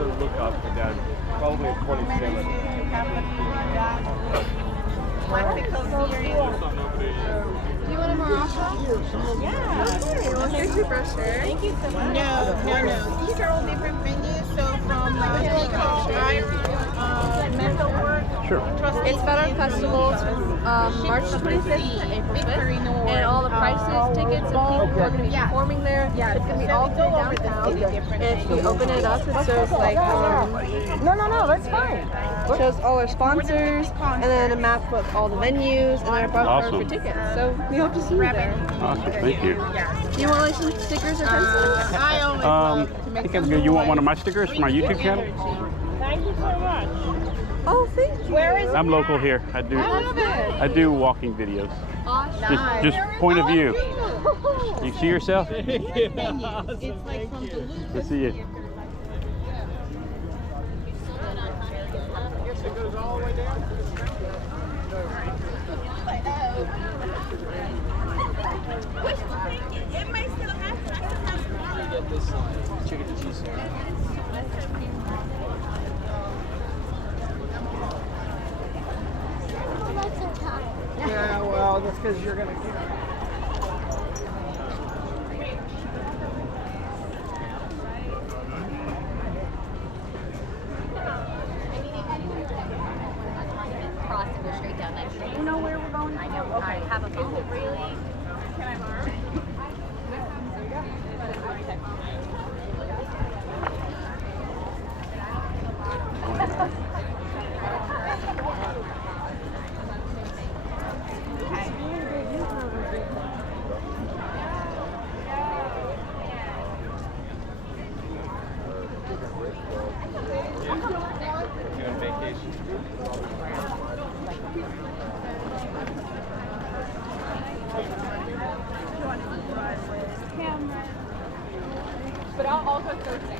you look up for that. Probably a 27. Do you want a Morocco? Yeah. Okay, well, here's your brochure. Thank you so much. No. These are all different venues. So from Metalwork. Sure. It's Veteran Festivals from March 25th to April 5th. And all the prices, tickets, and people who are going to be performing there, it's going to be all through downtown. And if you open it up, it shows like, No, that's fine. it shows all our sponsors, and then a map of all the venues, and then a bar code for tickets. So we hope to see you there. Awesome, thank you. Do you want like some stickers or pencils? I always love to make some You want one of my stickers for my YouTube channel? Thank you so much. Oh, thank you. Where is I'm local here. I love it. I do walking videos. Awesome. Just point of view. You see yourself? It's like from Duluth. Let's see you. It may still have Get this chicken cheese sandwich. Yeah, well, that's because you're gonna get it. Cross and go straight down that street. You know where we're going? I know. I have a phone. Is it really? Can I borrow? You on vacation? But I'll also Thursday.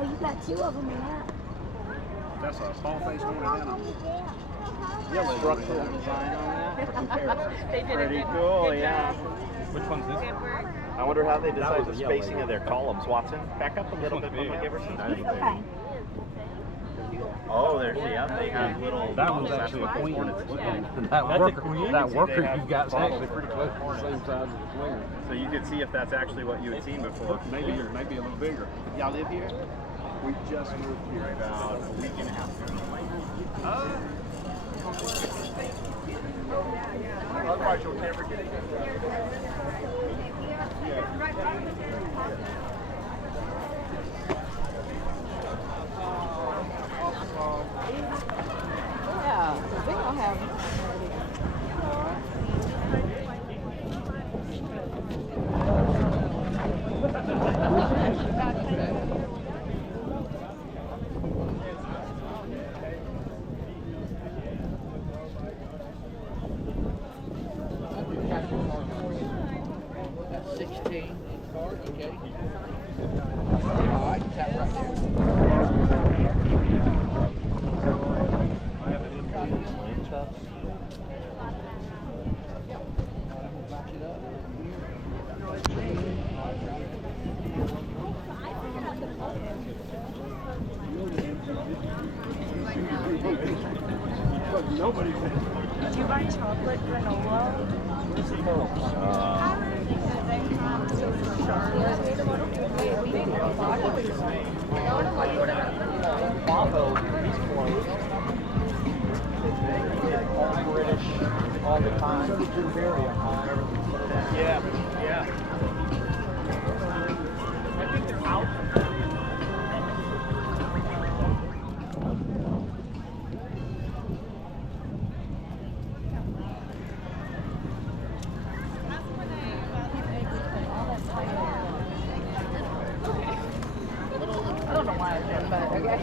Oh, you got two of them in that. That's a small face one and a Yellow structural design on that for comparison. They did Pretty cool, yeah. Which one's this? I wonder how they decide was the a yellow spacing one. of their columns. Watson, back up a little bit from Giverson. Okay. Oh, there's they have little. That one's actually a queen. That worker you got is actually pretty close to the same size as the swinger. So you could see if that's actually what you had seen before. Maybe a little bigger. Y'all live here? We just moved here about a week and a half ago. Otherwise, you'll never get it. Yeah, they don't have. That's 16 cards, okay? All right, tap right there. Back it up. Nobody. Did you buy chocolate granola? Bravo, he's closed. All British, all the time. Yeah, yeah. I think they're out. I don't know why I did, but okay.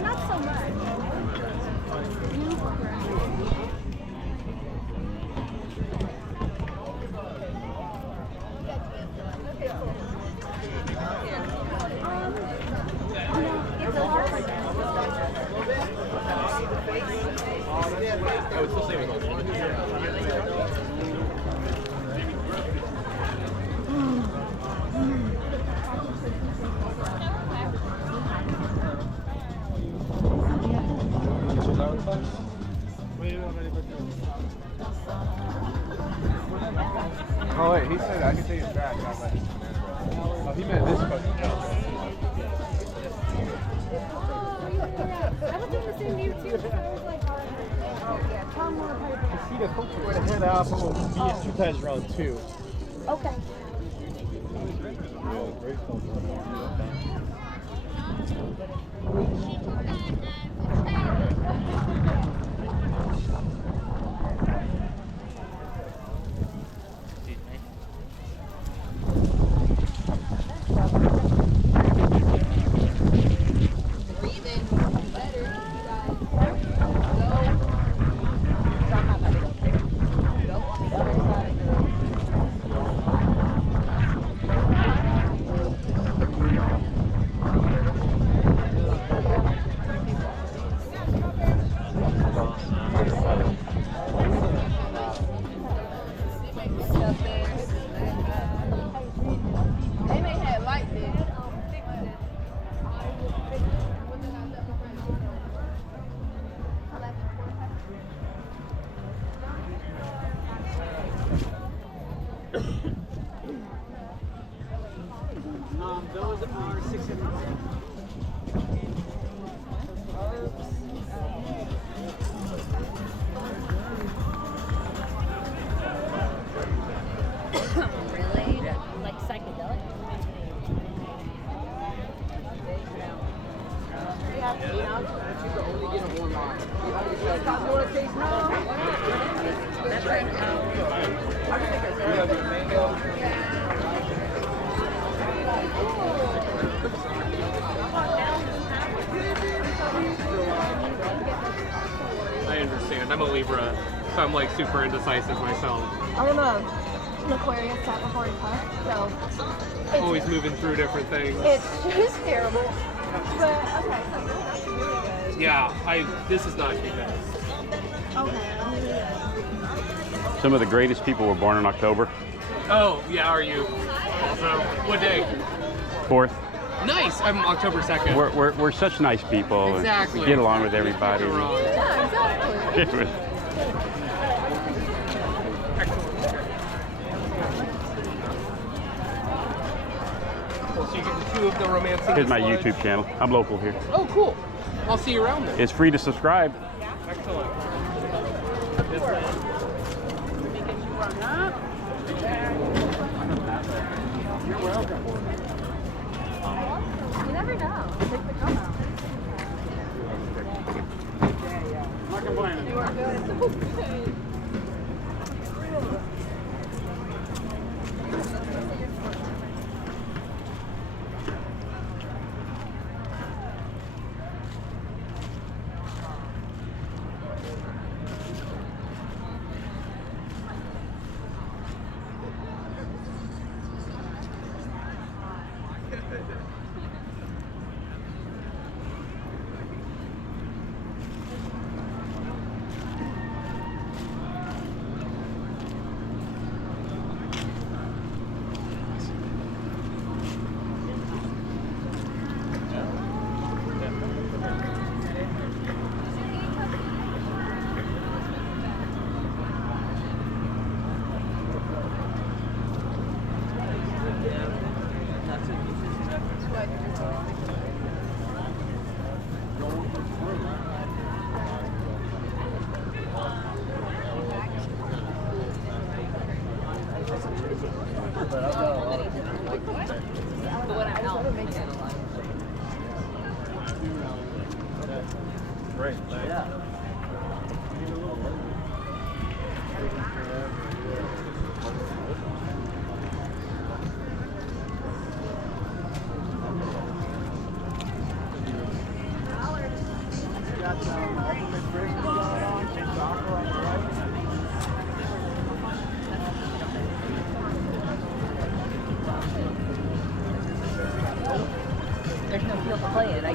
Not so much. Oh wait, he said I can take his back. Oh, he meant this fucking house. I was doing the same to you too. I was like, Tom more See the coach where the head up will be 2 times round 2. Okay. They may have liked it. Those are 600. Really? Like psychedelic? I understand. I'm a Libra, so I'm like super indecisive myself. I'm an Aquarius Capricorn Puff, so Always moving through different things. it's just terrible. But okay, so that's really good. Yeah, this is not too bad. Okay. Some of the greatest people were born in October. Oh, yeah, are you? Also, what day? 4th. Nice! I'm October 2nd. We're such nice people. Exactly. We get along with everybody. Yeah, exactly. It was- So you get the 2 of the romancing. Here's my slides. YouTube channel. I'm local here. Oh, cool. I'll see you around then. It's free to subscribe. Excellent. You never know. Take the cum out. Not complaining. You are good.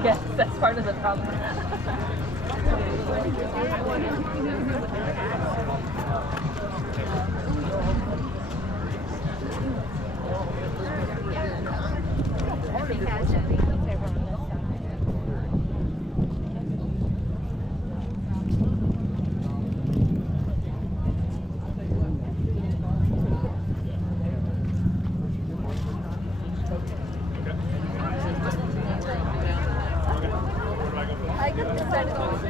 Yes, that's part of the problem. I get decided on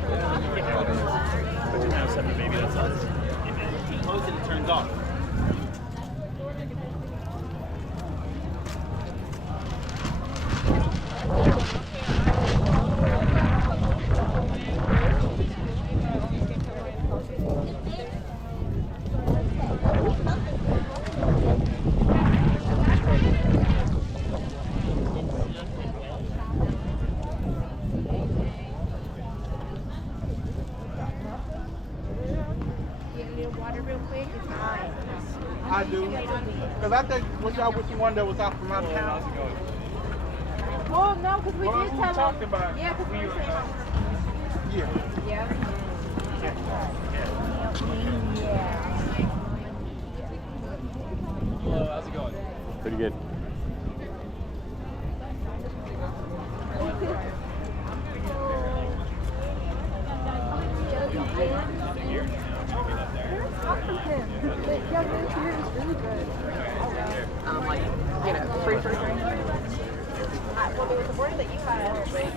Maybe that's us. He closes it, it turns off. I do. Because I think, was y'all with the one that was out from out of town? Well, no, because we did tell talked them. about it. Yeah, because we were saying. Yeah. Yeah. Hello, how's it going? Pretty good. like, you know, free for drink. Well, there was a word that you had. Hey.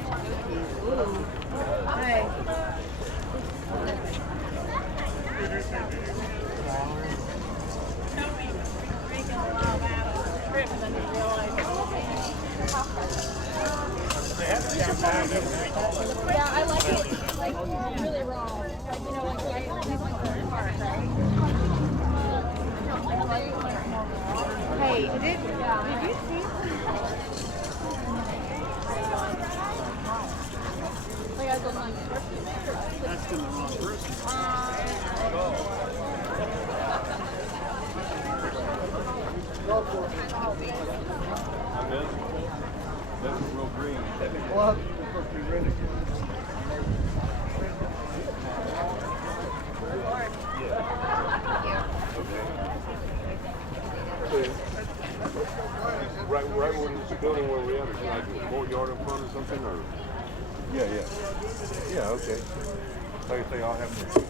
Yeah, I like it like really raw. Like, you know, like right like the part, right? Hey, did you see? Like I was like, That's the wrong person. This is real green. Well, it's supposed to be really good. Right where the building where we're at, is like a courtyard in front or something, or? Yeah. Yeah, okay. Like I say, I'll have to.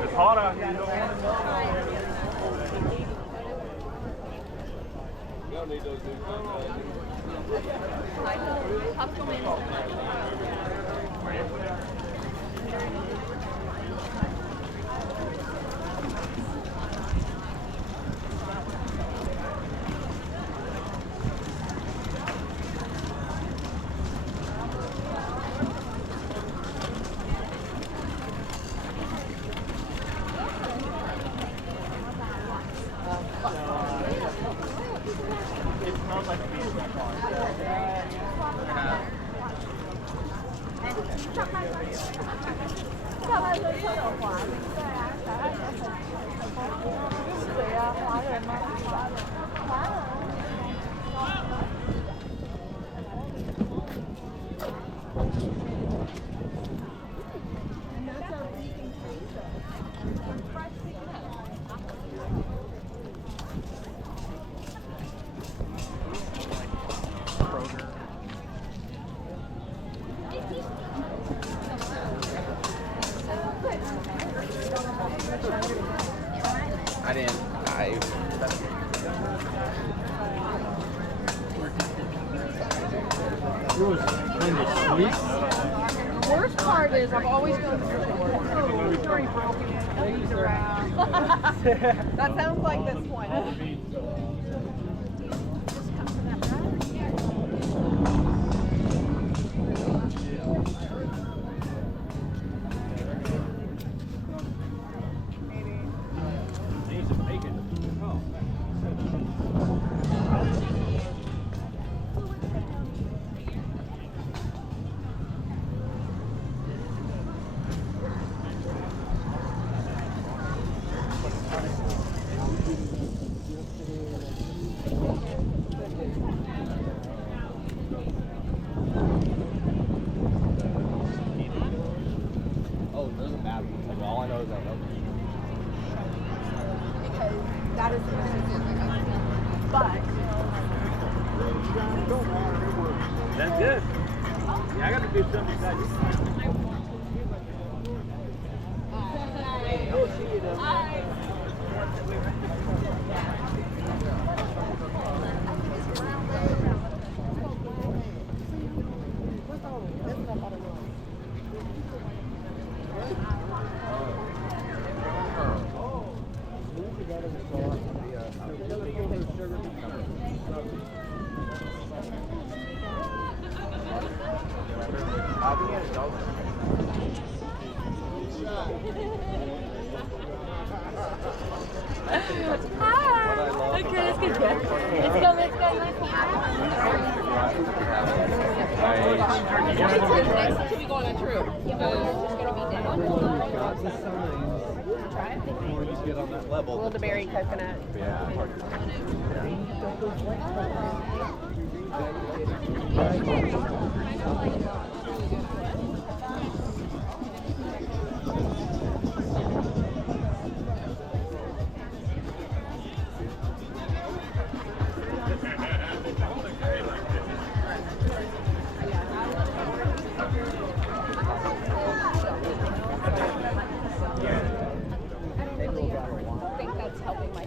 It's hot out here. You don't want to know. Y'all need those new It smells like a beach car. I didn't. It was kind of sweet. The worst part is I've always gone through the work. Oh, it's already broken. He's around. That sounds like this one. Needs to make it. Because that is the but That's good. Yeah, I got to do something beside you. Hi. Okay, let's get there. Let's go. Let's go. Next to be going on true. It's gonna be down. Get on that level. Wildeberry coconut. I think that's helping my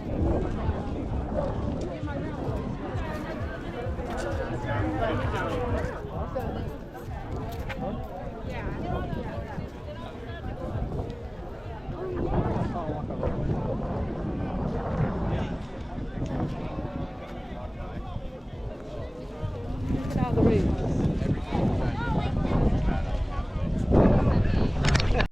Get out of the room.